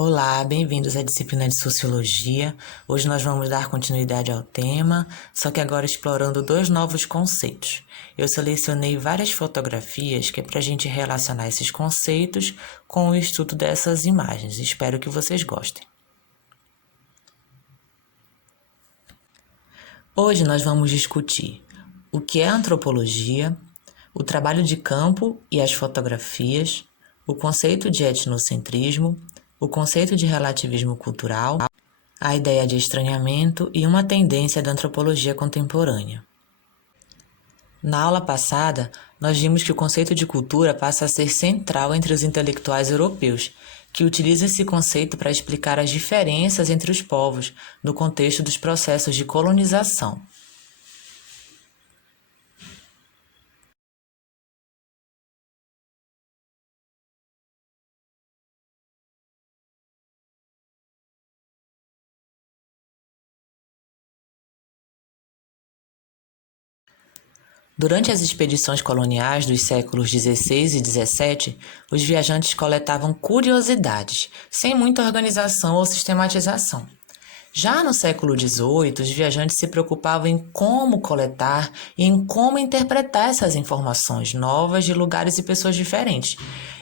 Olá, bem-vindos à disciplina de Sociologia. Hoje nós vamos dar continuidade ao tema, só que agora explorando dois novos conceitos. Eu selecionei várias fotografias que é para a gente relacionar esses conceitos com o estudo dessas imagens. Espero que vocês gostem. Hoje nós vamos discutir o que é antropologia, o trabalho de campo e as fotografias, o conceito de etnocentrismo, o conceito de relativismo cultural, a ideia de estranhamento e uma tendência da antropologia contemporânea. Na aula passada, nós vimos que o conceito de cultura passa a ser central entre os intelectuais europeus, que utilizam esse conceito para explicar as diferenças entre os povos no contexto dos processos de colonização. Durante as expedições coloniais dos séculos XVI e XVII, os viajantes coletavam curiosidades, sem muita organização ou sistematização. Já no século XVIII, os viajantes se preocupavam em como coletar e em como interpretar essas informações novas de lugares e pessoas diferentes.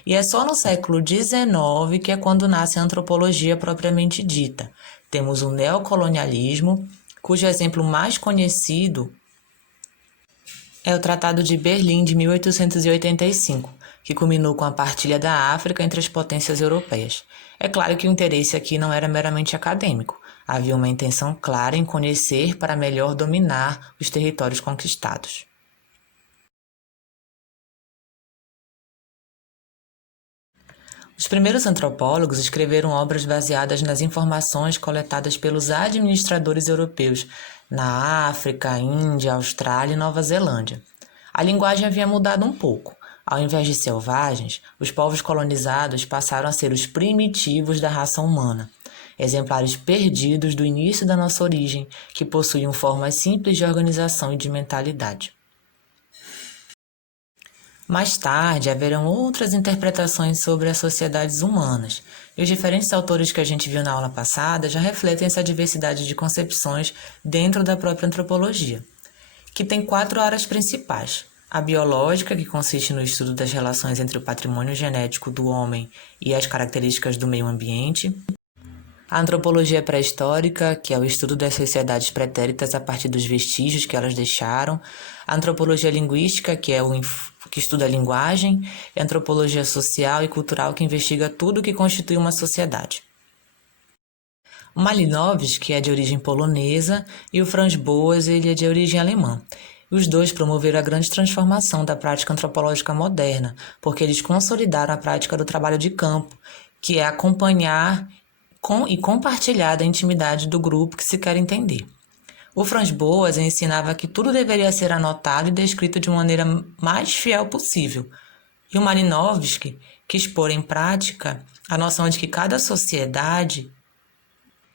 E é só no século XIX que é quando nasce a antropologia propriamente dita. Temos o neocolonialismo, cujo exemplo mais conhecido é o Tratado de Berlim de 1885, que culminou com a partilha da África entre as potências europeias. É claro que o interesse aqui não era meramente acadêmico. Havia uma intenção clara em conhecer para melhor dominar os territórios conquistados. Os primeiros antropólogos escreveram obras baseadas nas informações coletadas pelos administradores europeus na África, Índia, Austrália e Nova Zelândia. A linguagem havia mudado um pouco. Ao invés de selvagens, os povos colonizados passaram a ser os primitivos da raça humana, exemplares perdidos do início da nossa origem, que possuíam formas simples de organização e de mentalidade. Mais tarde, haverão outras interpretações sobre as sociedades humanas, e os diferentes autores que a gente viu na aula passada já refletem essa diversidade de concepções dentro da própria antropologia, que tem 4 áreas principais: a biológica, que consiste no estudo das relações entre o patrimônio genético do homem e as características do meio ambiente; a antropologia pré-histórica, que é o estudo das sociedades pretéritas a partir dos vestígios que elas deixaram; a antropologia linguística, que é que estuda a linguagem; e a antropologia social e cultural, que investiga tudo o que constitui uma sociedade. O Malinowski é de origem polonesa e o Franz Boas ele é de origem alemã. Os dois promoveram a grande transformação da prática antropológica moderna, porque eles consolidaram a prática do trabalho de campo, que é acompanhar e compartilhar da intimidade do grupo que se quer entender. O Franz Boas ensinava que tudo deveria ser anotado e descrito de maneira mais fiel possível. E o Malinowski quis pôr em prática a noção de que cada sociedade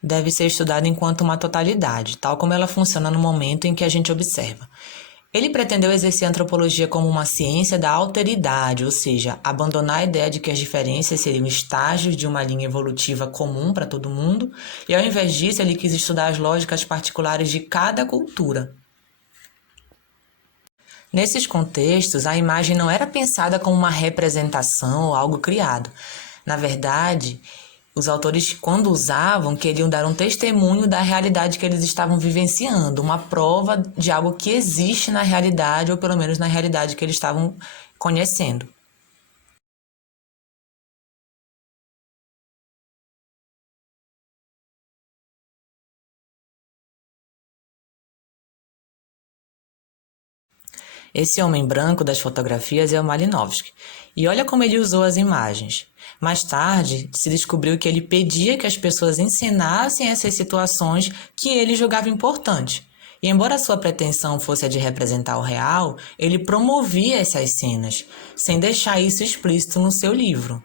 deve ser estudada enquanto uma totalidade, tal como ela funciona no momento em que a gente observa. Ele pretendeu exercer a antropologia como uma ciência da alteridade, ou seja, abandonar a ideia de que as diferenças seriam estágios de uma linha evolutiva comum para todo mundo, e ao invés disso ele quis estudar as lógicas particulares de cada cultura. Nesses contextos, a imagem não era pensada como uma representação ou algo criado. Na verdade, os autores, quando usavam, queriam dar um testemunho da realidade que eles estavam vivenciando, uma prova de algo que existe na realidade, ou pelo menos na realidade que eles estavam conhecendo. Esse homem branco das fotografias é o Malinowski. E olha como ele usou as imagens. Mais tarde, se descobriu que ele pedia que as pessoas ensinassem essas situações que ele julgava importantes. E embora sua pretensão fosse a de representar o real, ele promovia essas cenas, sem deixar isso explícito no seu livro.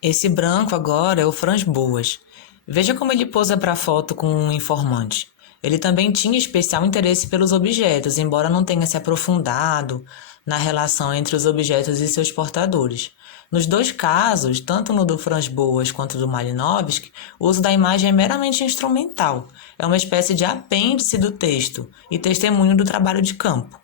Esse branco agora é o Franz Boas. Veja como ele posa para a foto com um informante. Ele também tinha especial interesse pelos objetos, embora não tenha se aprofundado na relação entre os objetos e seus portadores. Nos dois casos, tanto no do Franz Boas quanto do Malinowski, o uso da imagem é meramente instrumental, é uma espécie de apêndice do texto e testemunho do trabalho de campo.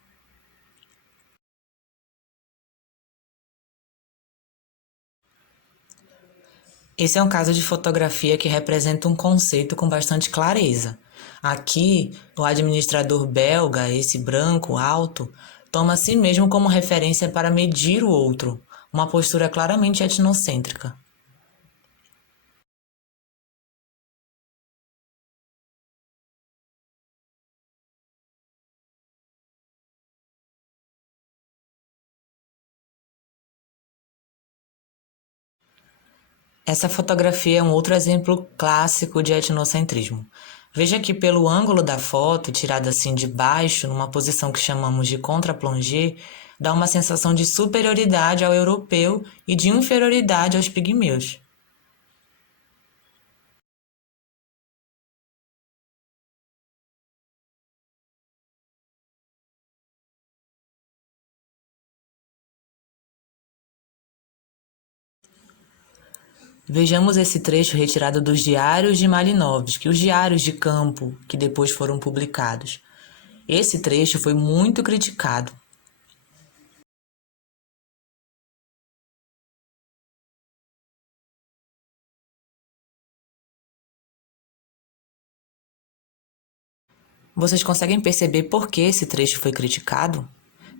Esse é um caso de fotografia que representa um conceito com bastante clareza. Aqui, o administrador belga, esse branco alto, toma a si mesmo como referência para medir o outro, uma postura claramente etnocêntrica. Essa fotografia é um outro exemplo clássico de etnocentrismo. Veja que pelo ângulo da foto, tirada assim de baixo, numa posição que chamamos de contre-plongée, dá uma sensação de superioridade ao europeu e de inferioridade aos pigmeus. Vejamos esse trecho retirado dos diários de Malinowski, os diários de campo que depois foram publicados. Esse trecho foi muito criticado. Vocês conseguem perceber por que esse trecho foi criticado?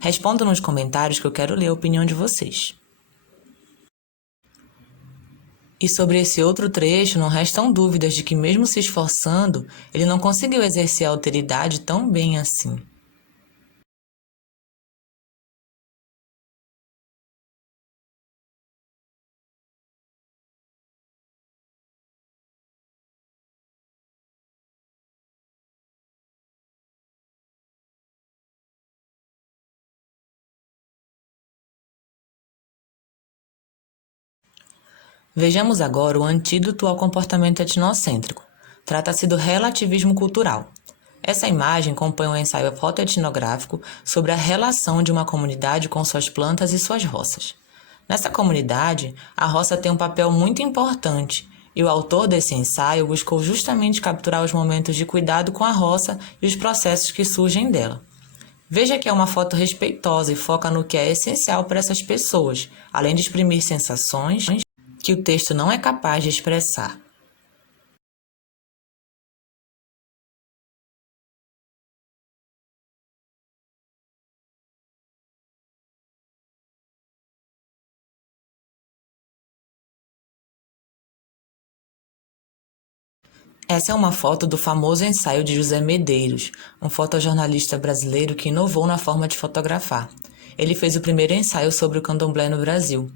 Respondam nos comentários que eu quero ler a opinião de vocês. E sobre esse outro trecho, não restam dúvidas de que, mesmo se esforçando, ele não conseguiu exercer a alteridade tão bem assim. Vejamos agora o antídoto ao comportamento etnocêntrico. Trata-se do relativismo cultural. Essa imagem compõe um ensaio fotoetnográfico sobre a relação de uma comunidade com suas plantas e suas roças. Nessa comunidade, a roça tem um papel muito importante, e o autor desse ensaio buscou justamente capturar os momentos de cuidado com a roça e os processos que surgem dela. Veja que é uma foto respeitosa e foca no que é essencial para essas pessoas, além de exprimir sensações que o texto não é capaz de expressar. Essa é uma foto do famoso ensaio de José Medeiros, um fotojornalista brasileiro que inovou na forma de fotografar. Ele fez o primeiro ensaio sobre o candomblé no Brasil.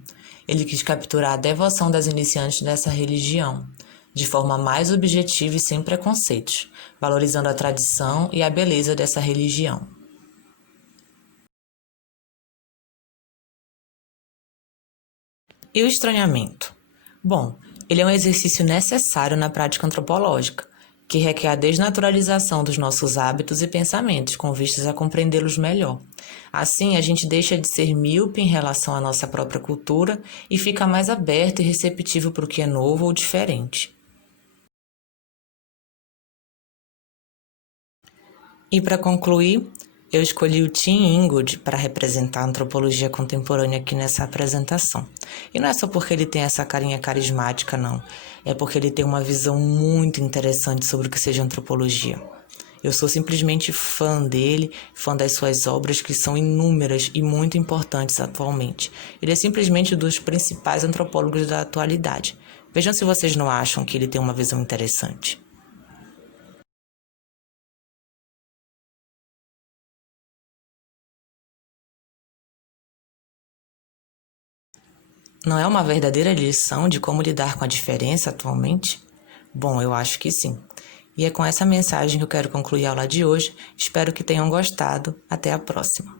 Ele quis capturar a devoção das iniciantes dessa religião, de forma mais objetiva e sem preconceitos, valorizando a tradição e a beleza dessa religião. E o estranhamento? Bom, ele é um exercício necessário na prática antropológica, que requer a desnaturalização dos nossos hábitos e pensamentos, com vistas a compreendê-los melhor. Assim, a gente deixa de ser míope em relação à nossa própria cultura e fica mais aberto e receptivo para o que é novo ou diferente. E para concluir, eu escolhi o Tim Ingold para representar a antropologia contemporânea aqui nessa apresentação. E não é só porque ele tem essa carinha carismática, não. É porque ele tem uma visão muito interessante sobre o que seja antropologia. Eu sou simplesmente fã dele, fã das suas obras, que são inúmeras e muito importantes atualmente. Ele é simplesmente um dos principais antropólogos da atualidade. Vejam se vocês não acham que ele tem uma visão interessante. Não é uma verdadeira lição de como lidar com a diferença atualmente? Bom, eu acho que sim. E é com essa mensagem que eu quero concluir a aula de hoje. Espero que tenham gostado. Até a próxima.